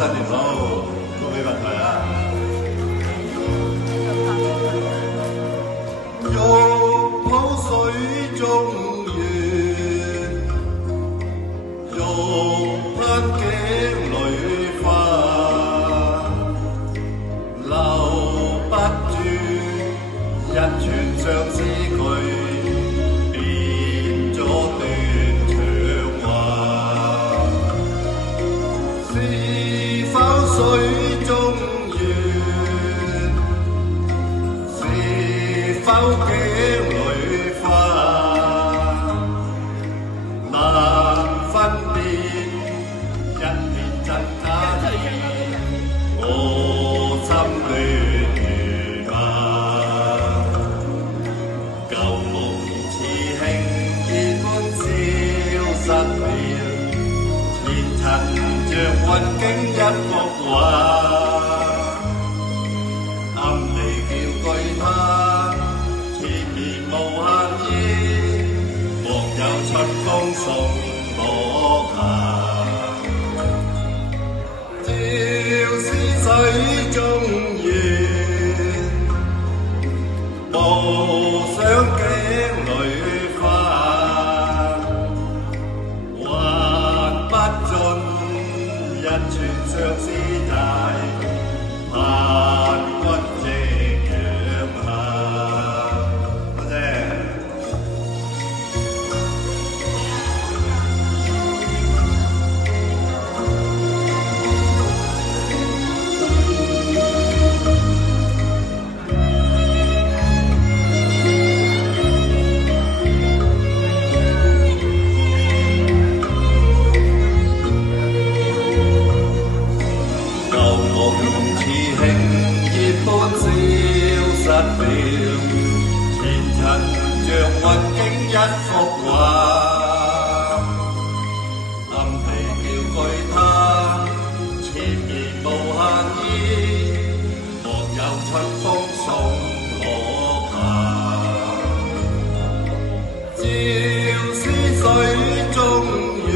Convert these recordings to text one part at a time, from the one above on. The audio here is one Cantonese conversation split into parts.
新年好，恭喜發財啊！玉鋪水中月，玉灘頸裏花，留不住一串相思句。水中月，是否頸裏花？難分辨一片真假意，我心亂如麻。舊夢似輕煙般消失了，前塵像雲境一幅畫，暗地叫對他，纏綿無限意，莫有春風送我行。照絲水中月，無想頸裏花，還不盡一串相思債，盼君夕陽下。多謝。似輕煙般消失了，前塵像雲境一幅畫，暗地叫對他，纏綿無限意，莫有春風送我行。照絲水中月，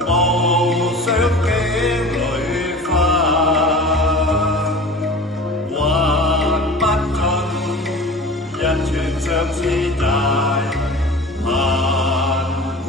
無想頸裏花，還不盡一串相思債，盼君